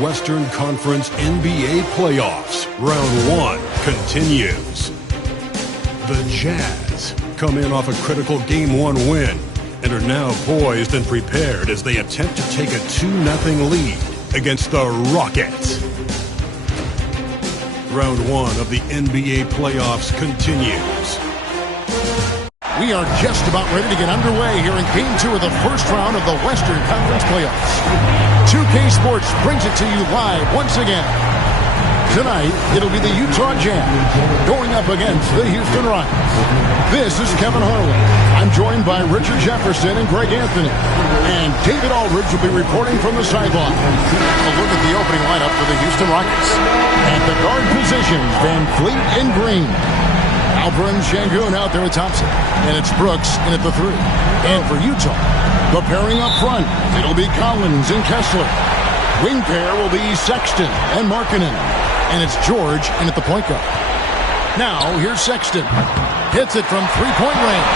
Western Conference NBA playoffs. Round 1 continues. The Jazz come in off a critical Game 1 win and are now poised and prepared as they attempt to take a 2-0 lead against the Rockets. Round 1 of the NBA playoffs continues. We are just about ready to get underway here in Game 2 of the first round of the Western Conference playoffs. 2K Sports brings it to you live once again. Tonight, it'll be the Utah Jazz going up against the Houston Rockets. This is Kevin Harlan. I'm joined by Richard Jefferson and Greg Anthony. And David Aldridge will be reporting from the sideline. A look at the opening lineup for the Houston Rockets. At the guard positions, Van Fleet and Green. Alperen Sengun out there with Thompson. And it's Brooks in at the 3. And for Utah, the pairing up front, it'll be Collins and Kessler. Wing pair will be Sexton and Markkanen. And it's George in at the point guard. Now, here's Sexton. Hits it from three-point range.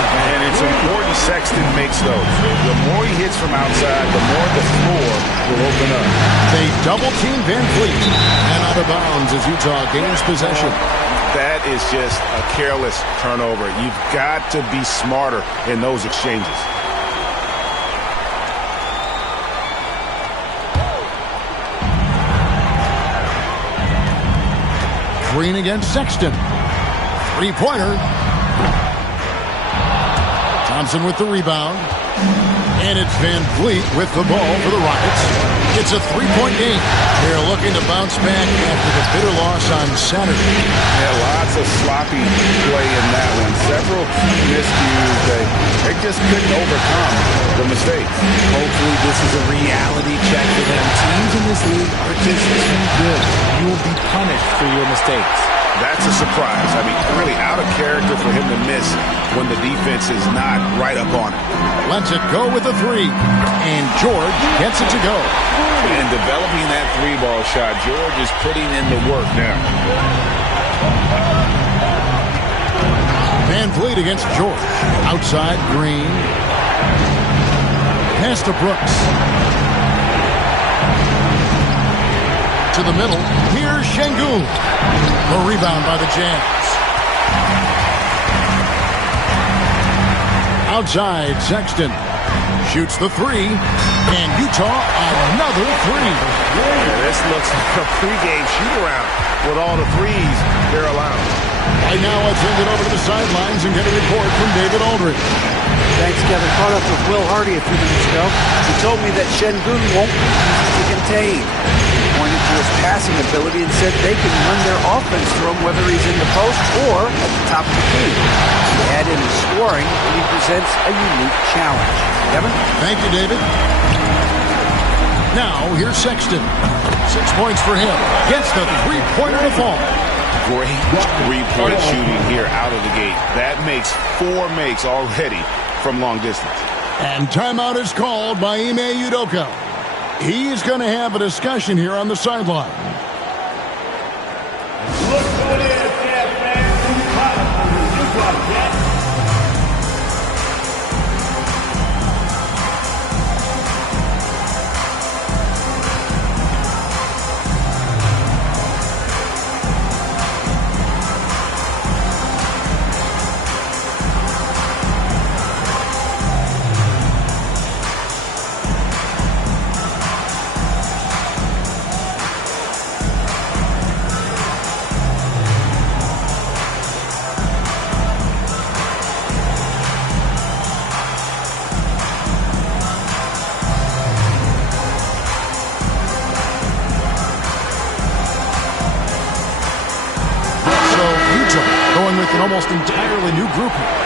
And it's important Sexton makes those. The more he hits from outside, the more the floor will open up. They double-team Van Fleet. And out of bounds as Utah gains possession. That is just a careless turnover. You've got to be smarter in those exchanges. Green against Sexton. Three-pointer. Thompson with the rebound. And it's Van Fleet with the ball for the Rockets. It's a three-point game. They're looking to bounce back after the bitter loss on Saturday. Yeah, lots of sloppy play in that one. Several key miscues. They just couldn't overcome the mistakes. Hopefully this is a reality check for them. Teams in this league are just too good. You will be punished for your mistakes. That's a surprise. I mean, really out of character for him to miss when the defense is not right up on it. Lets it go with a 3. And George gets it to go. And developing that 3-ball shot, George is putting in the work now. Van Fleet against George. Outside, Green. Pass to Brooks. To the middle. Here's Sengun. A rebound by the Jazz. Outside, Sexton. Shoots the 3. And Utah, another 3. Yeah, this looks like a pregame shoot-around with all the threes they're allowed. Right now, let's send it over to the sidelines and get a report from David Aldridge. Thanks, Kevin. Caught up with Will Hardy a few minutes ago. He told me that Sengun won't be easy to contain. He pointed to his passing ability and said they can run their offense through him whether he's in the post or at the top of the key. He add in his scoring, and he presents a unique challenge. Kevin? Thank you, David. Now, here's Sexton. 6 points for him. Gets the three-pointer to fall. Great three-point shooting here out of the gate. That makes 4 makes already from long distance. And timeout is called by Ime Udoka. He's going to have a discussion here on the sideline. Look who it is, Jazz fans. Who's hot? Utah Jazz. Going with an almost entirely new group here.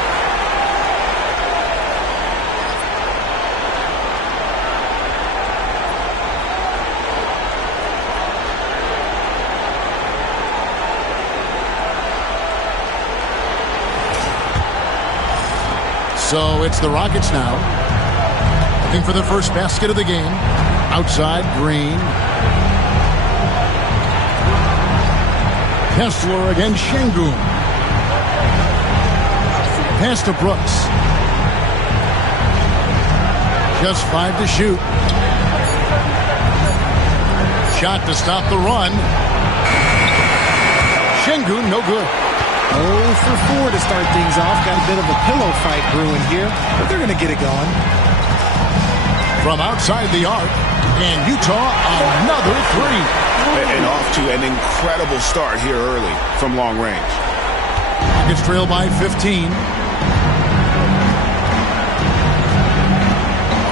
So it's the Rockets now. Looking for their first basket of the game. Outside, Green. Kessler against Sengun. Pass to Brooks. Just 5 to shoot. shot to stop the run. Şengün, no good. 0 for 4 to start things off. Got a bit of a pillow fight brewing here, but they're going to get it going. From outside the arc, and Utah another three. And off to an incredible start here early from long range. Rockets trail by 15.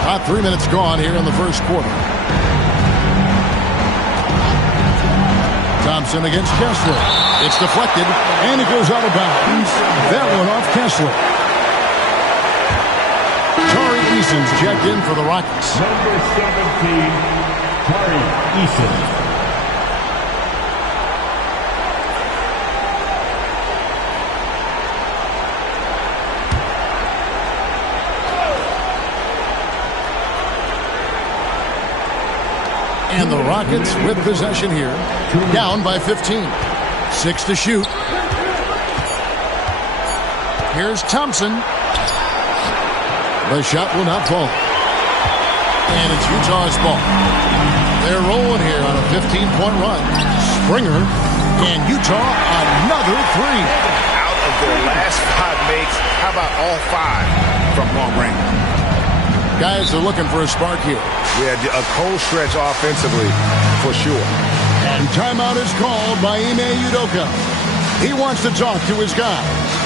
About 3 minutes gone here in the first quarter. Thompson against Kessler. It's deflected, and it goes out of bounds. That one off Kessler. Tari Eason's checked in for the Rockets. Number 17, Tari Eason. And the Rockets with possession here. Down by 15. 6 to shoot. Here's Thompson. The shot will not fall. And it's Utah's ball. They're rolling here on a 15-point run. Springer. And Utah another three. Out of their last 5 makes, how about all 5 from long range? Guys are looking for a spark here. Yeah, a cold stretch offensively, for sure. And timeout is called by Ime Udoka. He wants to talk to his guys.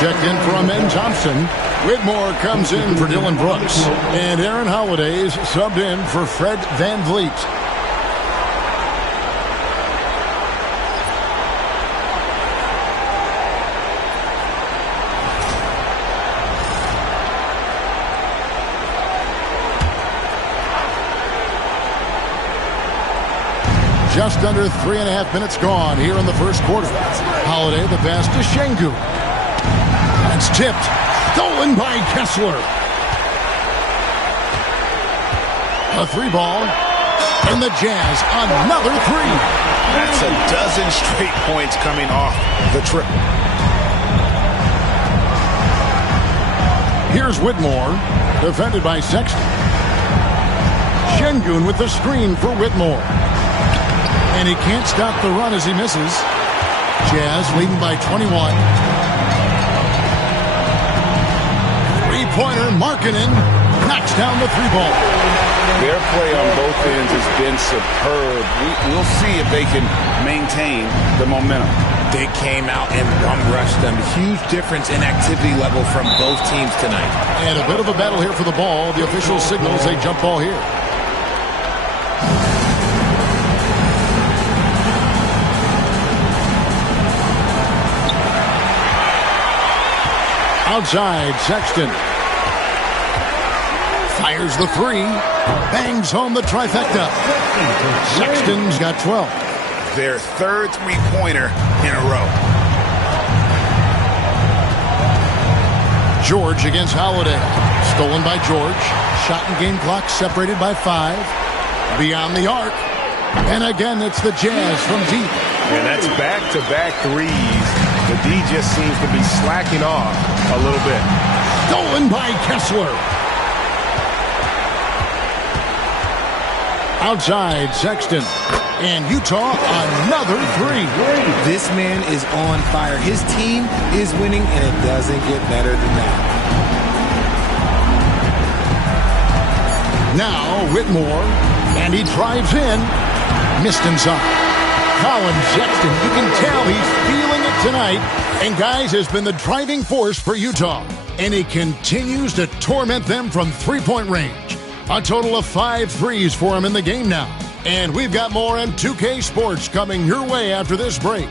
Checked in for Amen Thompson. Whitmore comes in for Dylan Brooks. And Aaron Holiday's subbed in for Fred VanVleet. Just under 3.5 minutes gone here in the first quarter. Holiday the pass to Şengün. It's tipped. Stolen by Kessler. A 3-ball. And the Jazz another 3. That's a dozen straight points coming off the trip. Here's Whitmore. Defended by Sexton. Şengün with the screen for Whitmore. And he can't stop the run as he misses. Jazz leading by 21. Three-pointer, Markkanen knocks down the 3-ball. Their play on both ends has been superb. We'll see if they can maintain the momentum. They came out and bum-rushed them. Huge difference in activity level from both teams tonight. And a bit of a battle here for the ball. The official signals a jump ball here. Outside, Sexton. Fires the 3. Bangs home the trifecta. Sexton's got 12. Their third three-pointer in a row. George against Holiday. Stolen by George. Shot and game clock separated by 5. Beyond the arc. And again, it's the Jazz from deep. And that's back-to-back threes. The D just seems to be slacking off a little bit. Stolen by Kessler. Outside, Sexton. And Utah, another 3. This man is on fire. His team is winning, and it doesn't get better than that. Now, Whitmore. And he drives in. Missed inside. Colin Sexton. You can tell he's feeling it tonight. And, guys, has been the driving force for Utah. And he continues to torment them from three-point range. A total of 5 threes for him in the game now. And we've got more in 2K Sports coming your way after this break.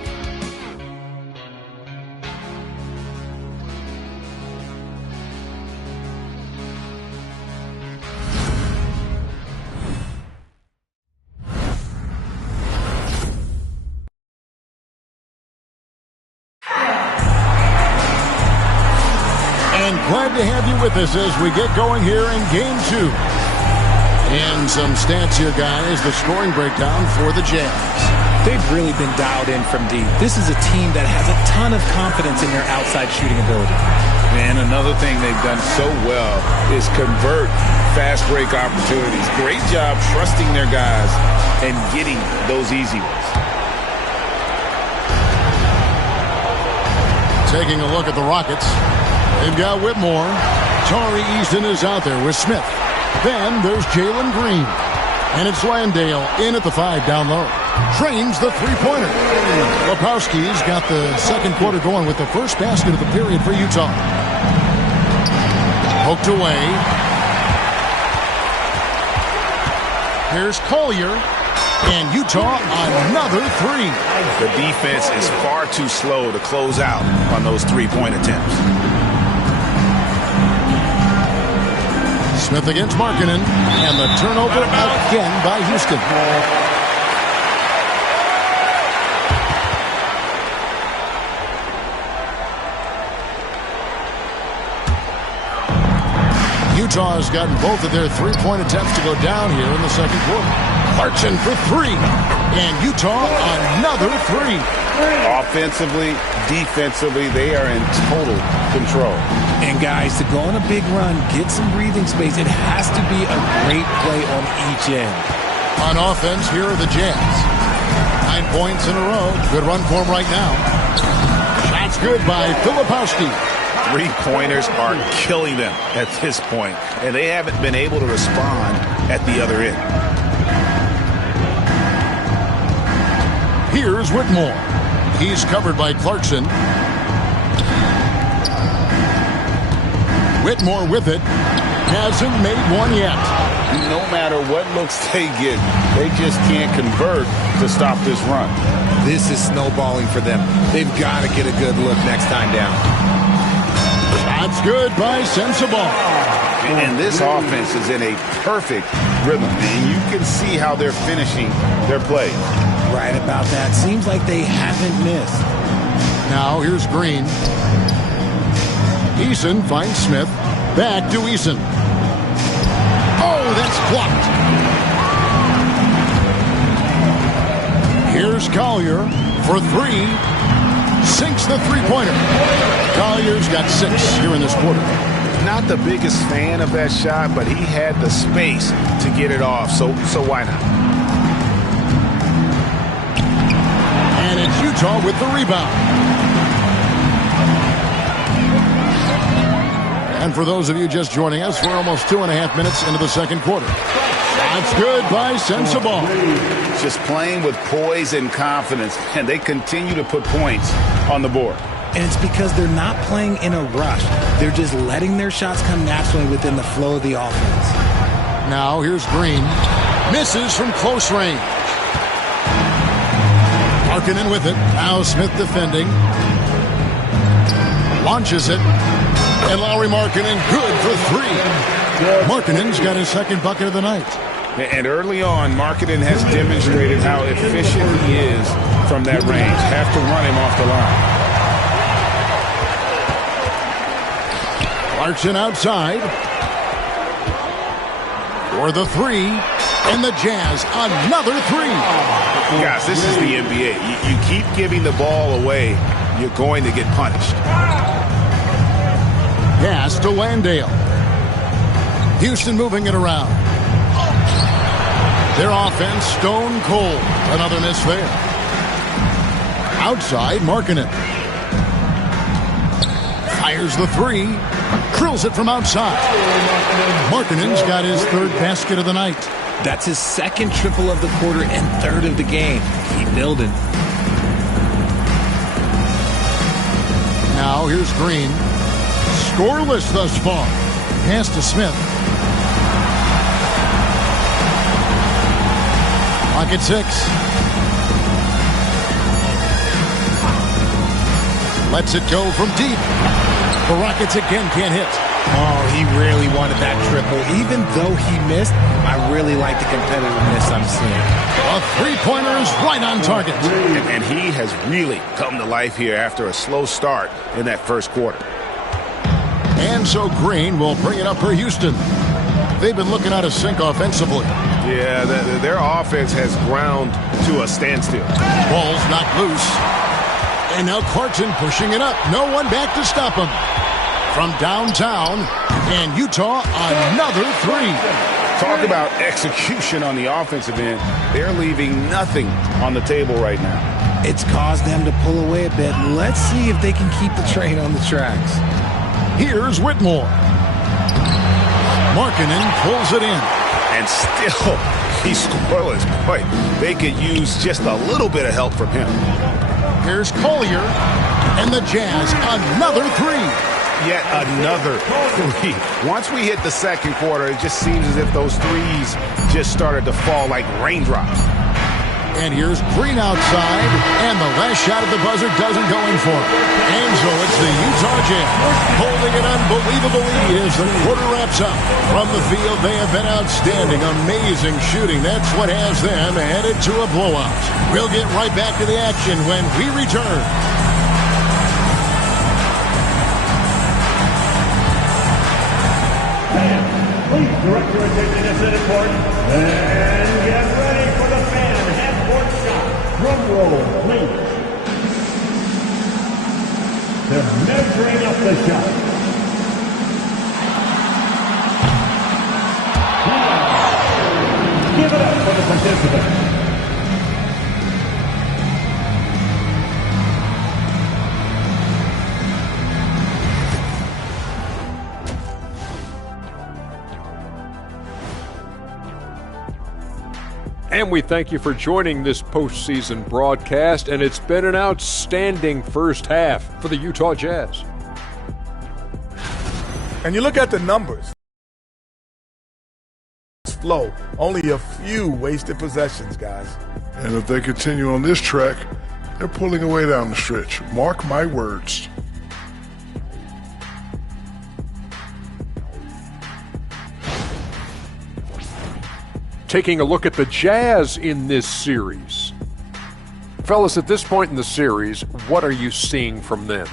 Glad to have you with us as we get going here in Game 2. And some stats here, guys. The scoring breakdown for the Jazz. They've really been dialed in from deep. This is a team that has a ton of confidence in their outside shooting ability. And another thing they've done so well is convert fast break opportunities. Great job trusting their guys and getting those easy ones. Taking a look at the Rockets. They've got Whitmore. Tari Easton is out there with Smith. Then there's Jalen Green. And it's Landale in at the 5 down low. Trains the three-pointer. Lepowski's got the second quarter going with the first basket of the period for Utah. Poked away. Here's Collier. And Utah another 3. The defense is far too slow to close out on those three-point attempts. Smith against Markkanen, and the turnover again by Houston. Utah has gotten both of their three-point attempts to go down here in the second quarter. Clarkson for 3, and Utah another 3. Offensively, defensively, they are in total control. And, guys, to go on a big run, get some breathing space, it has to be a great play on each end. On offense, here are the Jazz. 9 points in a row. Good run for him right now. Shots good by Filipowski. Three-pointers are killing them at this point, and they haven't been able to respond at the other end. Here's Whitmore. He's covered by Clarkson. Whitmore with it. Hasn't made one yet. No matter what looks they get, they just can't convert to stop this run. This is snowballing for them. They've got to get a good look next time down. That's good by Sensabaugh. And this offense is in a perfect rhythm, and you can see how they're finishing their play. Right about that. Seems like they haven't missed. Now here's Green. Eason finds Smith. Back to Eason. Oh, that's blocked. Here's Collier for 3. Sinks the three-pointer. Collier's got 6 here in this quarter. Not the biggest fan of that shot, but he had the space to get it off, so why not? And it's Utah with the rebound. And for those of you just joining us, we're almost 2.5 minutes into the second quarter. That's good by Sensabaugh. Just playing with poise and confidence, and they continue to put points on the board. And it's because they're not playing in a rush. They're just letting their shots come naturally within the flow of the offense. Now here's Green. Misses from close range. Markkanen with it. Now Smith defending. Launches it. And Lauri Markkanen good for 3. Markkanen's got his second bucket of the night. And early on, Markkanen has demonstrated how efficient he is from that range. Have to run him off the line. Clarkson outside. For the 3. And the Jazz, another 3. Guys, this is the NBA. You keep giving the ball away, you're going to get punished. Pass to Landale. Houston moving it around. Their offense stone cold. Another miss there. Outside, Markkanen. Fires the 3. Drills it from outside. Markkanen's got his third basket of the night. That's his second triple of the quarter and third of the game. Keep building. Now here's Green. Scoreless thus far. Pass to Smith. Pocket 6. Lets it go from deep. The Rockets again can't hit. Oh, he really wanted that triple. Even though he missed, I really like the competitiveness I'm seeing. A three-pointer is right on target. And he has really come to life here after a slow start in that first quarter. And so Green will bring it up for Houston. They've been looking out of sync offensively. Yeah, their offense has ground to a standstill. Ball's knocked loose. And now Clarkson pushing it up. No one back to stop him. From downtown, and Utah another three. Talk about execution on the offensive end. They're leaving nothing on the table right now. It's caused them to pull away a bit. Let's see if they can keep the train on the tracks. Here's Whitmore. Markkanen pulls it in. And still, he's scoreless. Boy, they could use just a little bit of help from him. Here's Collier, and the Jazz another three. Yet another three. Once we hit the second quarter, it just seems as if those threes just started to fall like raindrops. And here's Green outside, and the last shot at the buzzer doesn't go in for him. And so it's the Utah Jazz holding an unbelievable lead as the quarter wraps up. From the field, they have been outstanding, amazing shooting. That's what has them headed to a blowout. We'll get right back to the action when we return. Please direct your attention to center court and get ready for the fan half-court shot. Drum roll, please. They're measuring up the shot. Give it up for the participants. And we thank you for joining this postseason broadcast, and it's been an outstanding first half for the Utah Jazz. And you look at the numbers. Flow, only a few wasted possessions, guys. And if they continue on this track, they're pulling away down the stretch. Mark my words. Taking a look at the Jazz in this series. Fellas, at this point in the series, what are you seeing from them?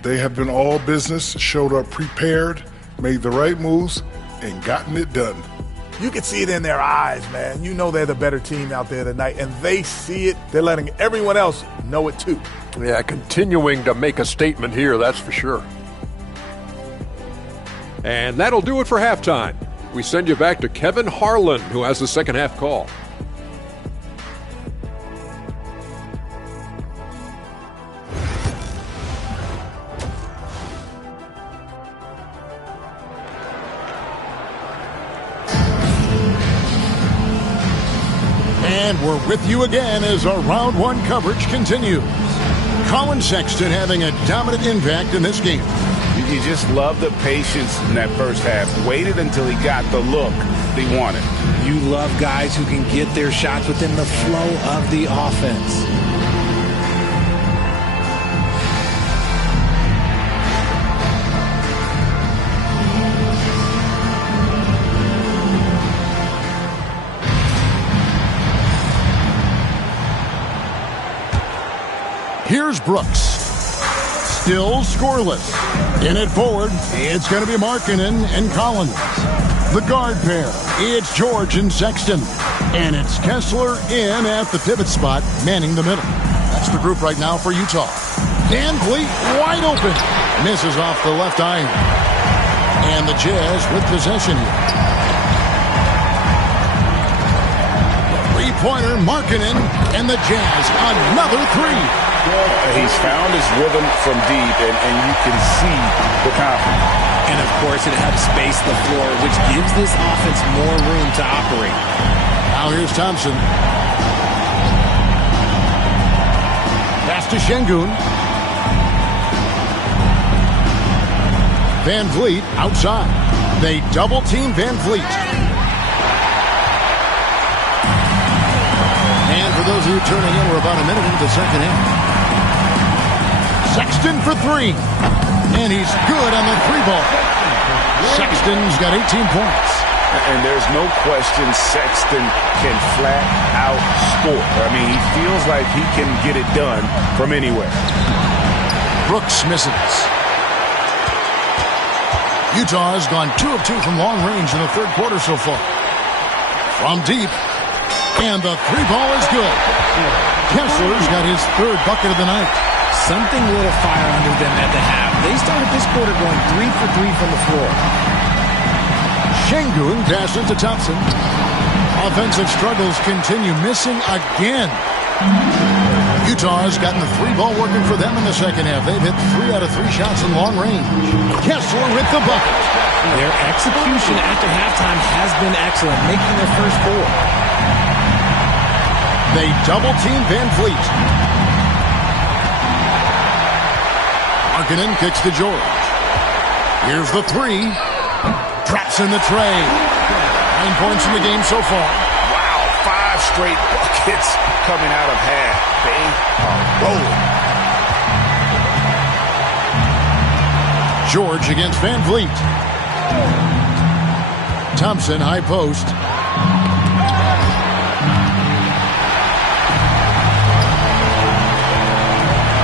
They have been all business, showed up prepared, made the right moves, and gotten it done. You can see it in their eyes, man. You know they're the better team out there tonight, and they see it. They're letting everyone else know it too. Yeah, continuing to make a statement here, that's for sure. And that'll do it for halftime. We send you back to Kevin Harlan, who has the second half call. And we're with you again as our round one coverage continues. Colin Sexton having a dominant impact in this game. You just love the patience in that first half. Waited until he got the look they wanted. You love guys who can get their shots within the flow of the offense. Here's Brooks. Still scoreless. In it forward, it's going to be Markkanen and Collins. The guard pair, it's George and Sexton. And it's Kessler in at the pivot spot, manning the middle. That's the group right now for Utah. Van Vliet wide open. Misses off the left iron. And the Jazz with possession here. Three-pointer, Markkanen, and the Jazz another three. He's found his rhythm from deep, and you can see the confidence. And, of course, it helps space the floor, which gives this offense more room to operate. here's Thompson. Pass to Şengün. Van Vliet outside. They double-team Van Vliet. And for those of you turning in, we're about a minute into the second half. Sexton for three. And he's good on the three ball. Sexton's got 18 points. And there's no question Sexton can flat out score. I mean, he feels like he can get it done from anywhere. Brooks misses. Utah has gone 2 of 2 from long range in the third quarter so far. From deep. And the three ball is good. Kessler's got his third bucket of the night. Something lit a fire under them at the half. They started this quarter going 3 for 3 from the floor. Şengün passes to Thompson. Offensive struggles continue, missing again. Utah has gotten the three ball working for them in the second half. They've hit 3 out of 3 shots in long range. Kessler with the bucket. Their execution after halftime has been excellent, making their first 4. They double-team Van Vliet. Markkanen kicks to George. Here's the three. Traps in the tray. 9 points in the game so far. Wow, 5 straight buckets coming out of half. They are rolling. George against Van Vliet. Thompson, high post.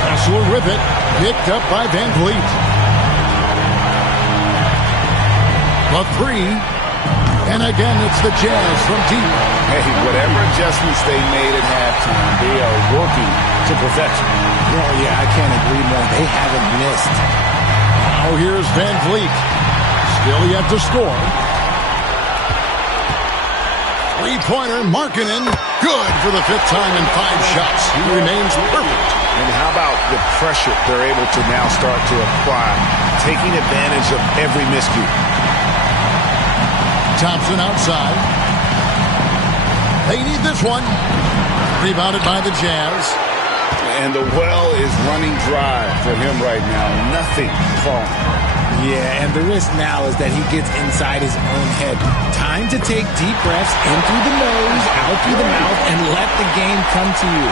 Kessler with it. Picked up by Van Vliet. The three. And again, it's the Jazz from deep. Hey, whatever adjustments they made at halftime, they are working to perfection. Oh, yeah, I can't agree more. They haven't missed. Now here's Van Vliet. Still yet to score. Three-pointer, Markkanen. Good for the 5th time in 5 shots. He remains perfect. And how about the pressure they're able to now start to apply, taking advantage of every miscue. Thompson outside. They need this one. Rebounded by the Jazz. And the well is running dry for him right now. Nothing falling. Yeah, and the risk now is that he gets inside his own head. Time to take deep breaths in through the nose, out through the mouth, and let the game come to you.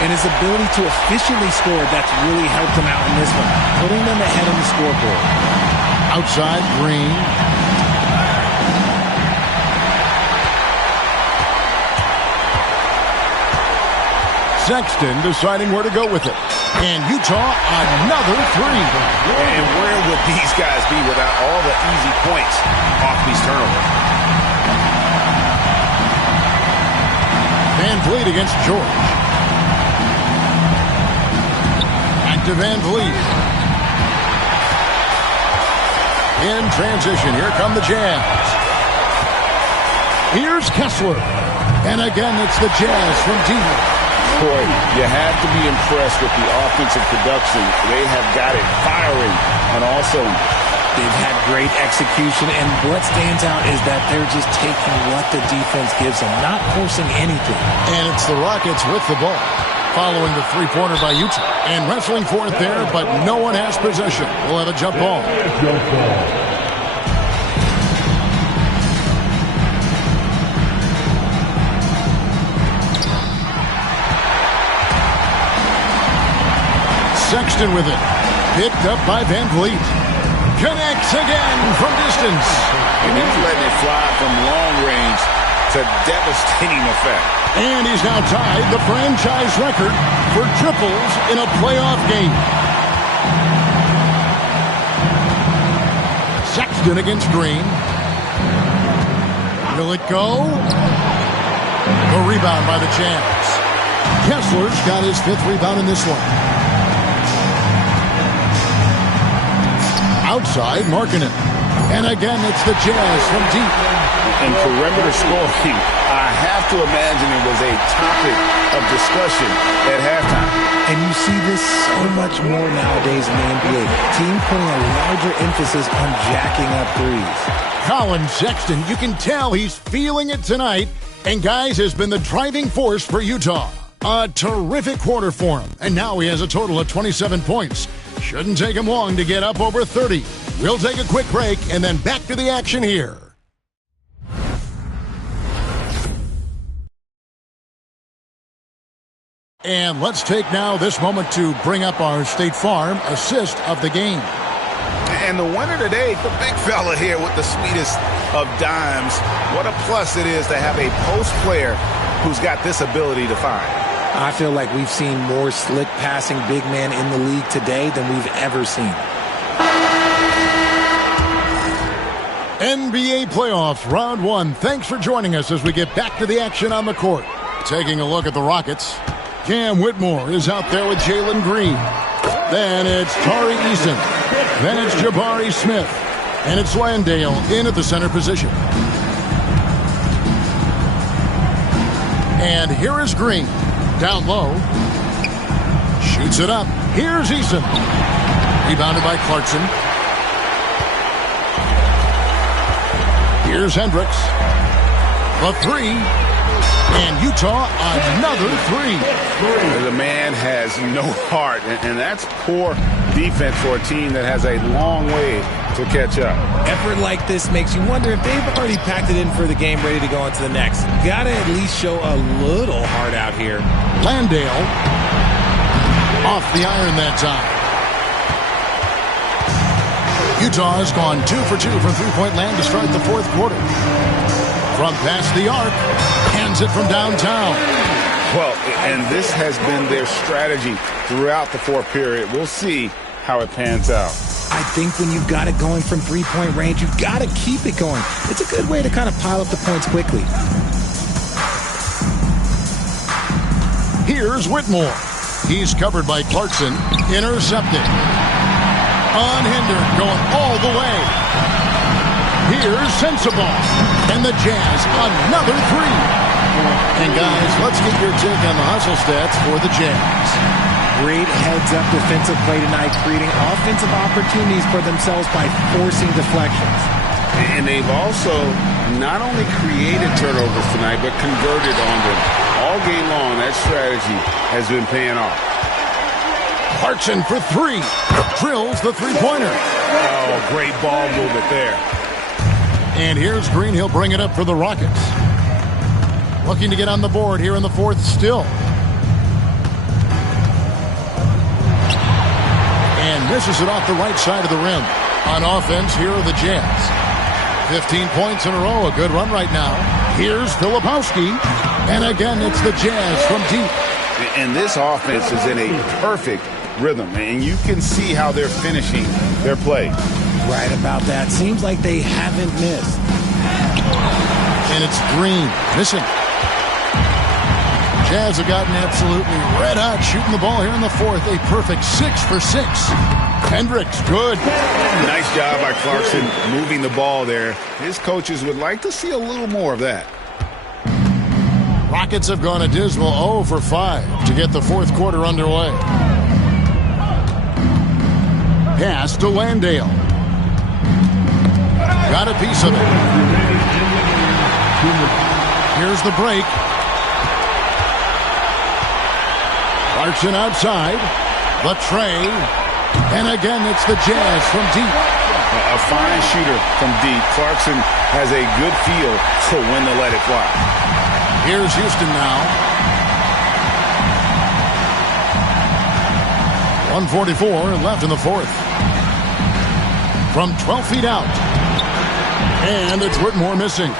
And his ability to efficiently score, that's really helped him out in this one, putting them ahead on the scoreboard. Outside, Green. Sexton deciding where to go with it. And Utah, another three. And where would these guys be without all the easy points off these turnovers? Van Vliet against George. Back to Van Vliet. In transition, here come the Jazz. Here's Kessler. And again, it's the Jazz from deep. Boy, you have to be impressed with the offensive production. They have got it firing on all cylinders. They've had great execution, and what stands out is that they're just taking what the defense gives them, not forcing anything. And it's the Rockets with the ball, following the three-pointer by Utah. And wrestling for it there, but no one has possession. We'll have a jump ball. Sexton with it. Picked up by Van Vliet. Connects again from distance. And he's letting it fly from long range to devastating effect. And he's now tied the franchise record for triples in a playoff game. Sexton against Green. Will it go? The rebound by the Jazz. Kessler's got his 5th rebound in this one. Outside, Markkanen. And again, it's the Jazz from deep. And perimeter scoring, I have to imagine it was a topic of discussion at halftime. And you see this so much more nowadays in the NBA. Teams putting a larger emphasis on jacking up threes. Colin Sexton, you can tell he's feeling it tonight. And, guys, has been the driving force for Utah. A terrific quarter for him. And now he has a total of 27 points. Shouldn't take him long to get up over 30. We'll take a quick break and then back to the action here. And let's take now this moment to bring up our State Farm assist of the game. And the winner today, the big fella here with the sweetest of dimes. What a plus it is to have a post player who's got this ability to find. I feel like we've seen more slick passing big men in the league today than we've ever seen. NBA playoffs, round one. Thanks for joining us as we get back to the action on the court. Taking a look at the Rockets. Cam Whitmore is out there with Jalen Green. Then it's Tari Eason. Then it's Jabari Smith. And it's Landale in at the center position. And here is Green. Down low. Shoots it up. Here's Eason. Rebounded by Clarkson. Here's Hendricks. The three. And Utah, another three. The man has no heart, and that's poor defense for a team that has a long way to catch up. Effort like this makes you wonder if they've already packed it in for the game, ready to go on to the next. Gotta at least show a little heart out here. Landale off the iron that time. Utah has gone 2 for 2 from three-point land to start the fourth quarter. From past the arc, hands it from downtown. Well, and this has been their strategy throughout the fourth period. We'll see how it pans out. I think when you've got it going from three-point range, you've got to keep it going. It's a good way to kind of pile up the points quickly. Here's Whitmore. He's covered by Clarkson. Intercepted. Unhindered, going all the way. Here's Sensabaugh. And the Jazz, another three. And guys, let's get your take on the hustle stats for the Jazz. Great heads-up defensive play tonight, creating offensive opportunities for themselves by forcing deflections. And they've also not only created turnovers tonight, but converted on them. All game long, that strategy has been paying off. Clarkson for three. Drills the three-pointer. Oh, great ball movement there. And here's Green. He'll bring it up for the Rockets. Looking to get on the board here in the fourth still. And misses it off the right side of the rim. On offense, here are the Jazz. 15 points in a row. A good run right now. Here's Filipowski. And again, it's the Jazz from deep. And this offense is in a perfect rhythm. And you can see how they're finishing their play. Right about that. Seems like they haven't missed. And it's Green missing. Jazz have gotten absolutely red hot shooting the ball here in the fourth. A perfect 6 for 6. Hendricks, good. Nice job by Clarkson moving the ball there. His coaches would like to see a little more of that. Rockets have gone a dismal 0 for 5 to get the fourth quarter underway. Pass to Landale. Got a piece of it. Here's the break. Clarkson outside. The tray. And again, it's the Jazz from deep. A fine shooter from deep. Clarkson has a good feel for when to let it fly. Here's Houston now. 1:44 left in the fourth. From 12 feet out. And it's Whitmore missing.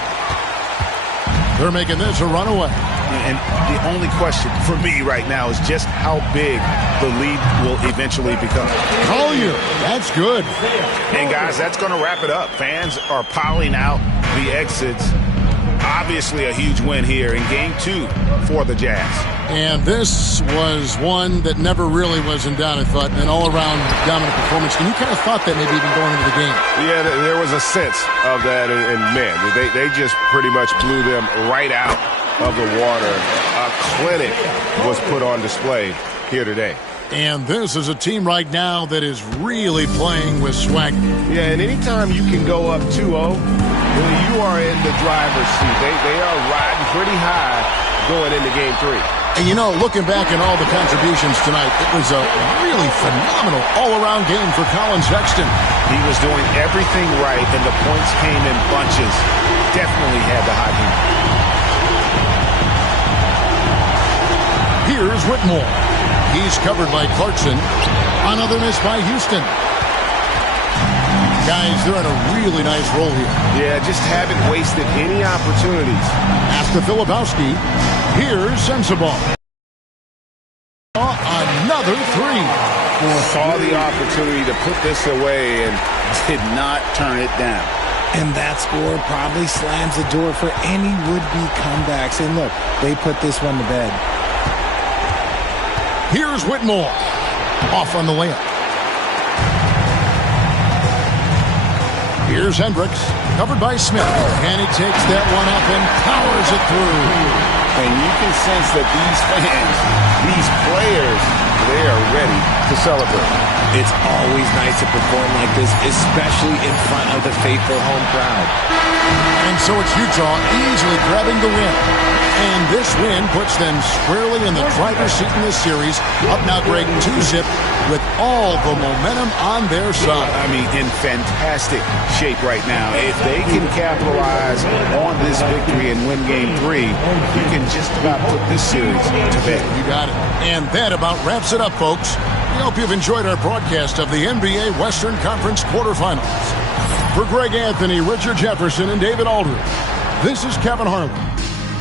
They're making this a runaway. And the only question for me right now is just how big the lead will eventually become. Collier, that's good. And guys, that's going to wrap it up. Fans are piling out the exits. Obviously a huge win here in Game 2 for the Jazz. And this was one that never really was in doubt, I thought, an all-around dominant performance. And you kind of thought that maybe even going into the game. Yeah, there was a sense of that, and man, they just pretty much blew them right out of the water. A clinic was put on display here today. And this is a team right now that is really playing with swag. Yeah, and anytime you can go up 2-0, you are in the driver's seat. They are riding pretty high going into Game 3. And you know, looking back at all the contributions tonight, it was a really phenomenal all-around game for Colin Sexton. He was doing everything right, and the points came in bunches. Definitely had the hot hand. Here's Whitmore. He's covered by Clarkson. Another miss by Houston. Guys, they're on a really nice roll here. Yeah, just haven't wasted any opportunities. After Filipowski, here's Sensabaugh. Another three. Saw the opportunity to put this away and did not turn it down. And that score probably slams the door for any would-be comebacks. And look, they put this one to bed. Here's Whitmore. Off on the layup. Here's Hendricks. Covered by Smith. And he takes that one up and powers it through. And you can sense that these fans, these players, they are ready to celebrate. It's always nice to perform like this, especially in front of the faithful home crowd. And so it's Utah easily grabbing the win. And this win puts them squarely in the driver's seat in this series, up now Greg 2-zip with all the momentum on their side. I mean, in fantastic shape right now. If they can capitalize on this victory and win Game 3, you can just about put this series to bed. You got it. And that about wraps it up, folks. We hope you've enjoyed our broadcast of the NBA Western Conference Quarterfinals. For Greg Anthony, Richard Jefferson, and David Aldridge, this is Kevin Harlan.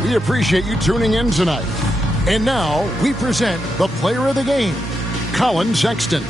We appreciate you tuning in tonight. And now we present the player of the game, Colin Sexton.